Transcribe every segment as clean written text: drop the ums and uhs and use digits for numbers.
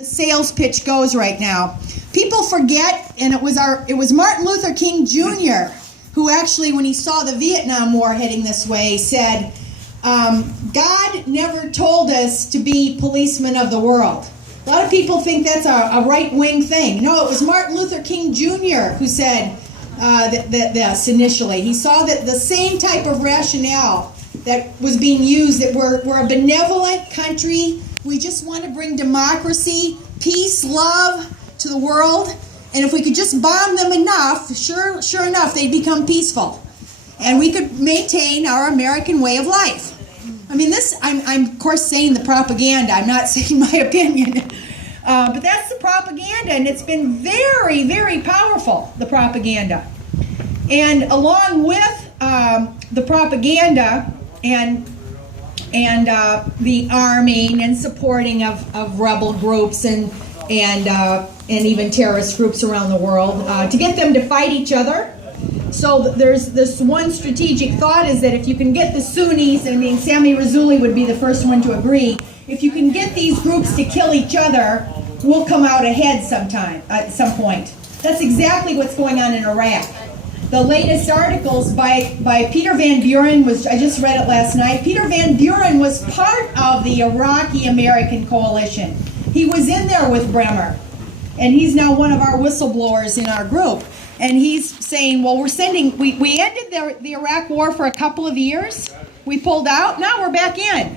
The sales pitch goes right now. People forget, and it was Martin Luther King Jr. who actually, when he saw the Vietnam War heading this way, said, God never told us to be policemen of the world. A lot of people think that's a right-wing thing. No, it was Martin Luther King Jr. who said this initially. He saw that the same type of rationale that was being used, that we're a benevolent country. We just want to bring democracy, peace, love to the world. And if we could just bomb them enough, sure enough, they'd become peaceful. And we could maintain our American way of life. I mean, I'm of course saying the propaganda. I'm not saying my opinion. But that's the propaganda, and it's been very, very powerful, the propaganda. And along with the propaganda and the arming and supporting of rebel groups and even terrorist groups around the world to get them to fight each other. So there's this one strategic thought is that if you can get the Sunnis, I mean, Sami Rowley would be the first one to agree, if you can get these groups to kill each other, we'll come out ahead at some point. That's exactly what's going on in Iraq. The latest articles by Peter Van Buren I just read it last night. Peter Van Buren was part of the Iraqi-American coalition. He was in there with Bremer, and he's now one of our whistleblowers in our group. And he's saying, well, we ended the Iraq war for a couple of years. We pulled out. Now we're back in.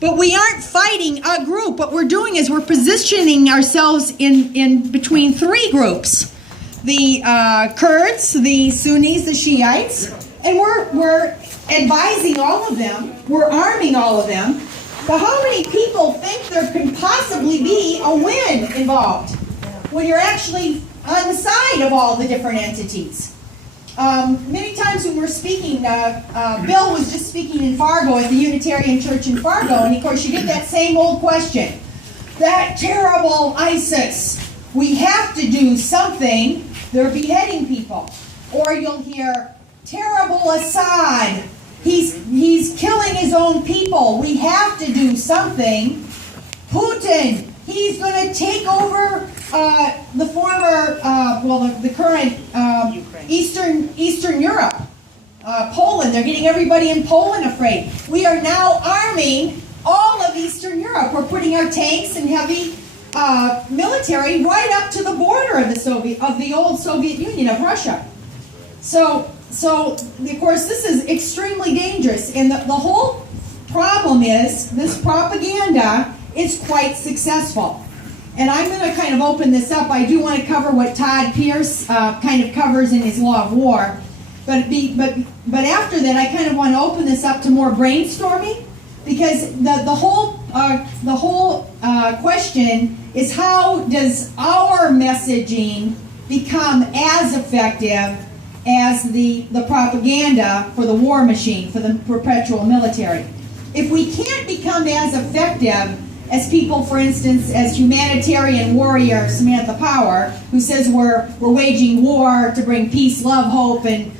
But we aren't fighting a group. What we're doing is we're positioning ourselves in between three groups. The Kurds, the Sunnis, the Shiites, and we're advising all of them. We're arming all of them. But how many people think there can possibly be a win involved when you're actually on the side of all the different entities? Many times when we're speaking, Bill was just speaking in Fargo at the Unitarian Church in Fargo, and of course you get that same old question. That terrible ISIS, we have to do something. They're beheading people. Or you'll hear, terrible Assad, he's killing his own people. We have to do something. Putin, he's going to take over the former, the current Eastern Europe. Poland, they're getting everybody in Poland afraid. We are now arming all of Eastern Europe. We're putting our tanks and heavy military right up to the border of the old Soviet Union of Russia. So of course this is extremely dangerous, and the whole problem is this propaganda is quite successul. And I'm going to kind of open this up. I do want to cover what Todd Pierce kind of covers in his Law of War, but after that I kind of want to open this up to more brainstorming, because the whole question is, how does our messaging become as effective as the propaganda for the war machine, for the perpetual military? If we can't become as effective as people, for instance, as humanitarian warrior Samantha Power, who says we're waging war to bring peace, love, hope, and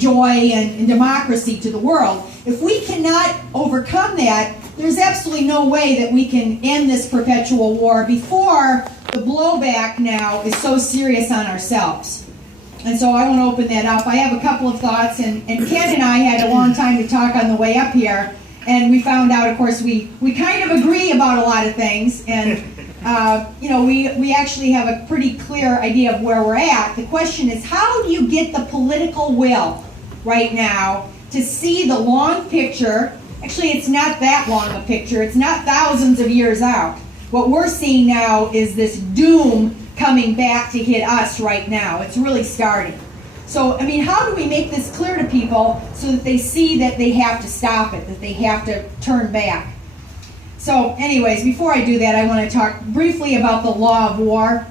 joy and democracy to the world. If we cannot overcome that, there's absolutely no way that we can end this perpetual war before the blowback now is so serious on ourselves. And so I want to open that up. I have a couple of thoughts, and Ken and I had a long time to talk on the way up here, and we found out, of course, we kind of agree about a lot of things, and we actually have a pretty clear idea of where we're at. The question is, how do you get the political will right now to see the long picture? Actually, it's not that long a picture. It's not thousands of years out. What we're seeing now is this doom coming back to hit us right now. It's really starting. So, I mean, how do we make this clear to people so that they see that they have to stop it, that they have to turn back? So, anyways, before I do that, I want to talk briefly about the Law of War.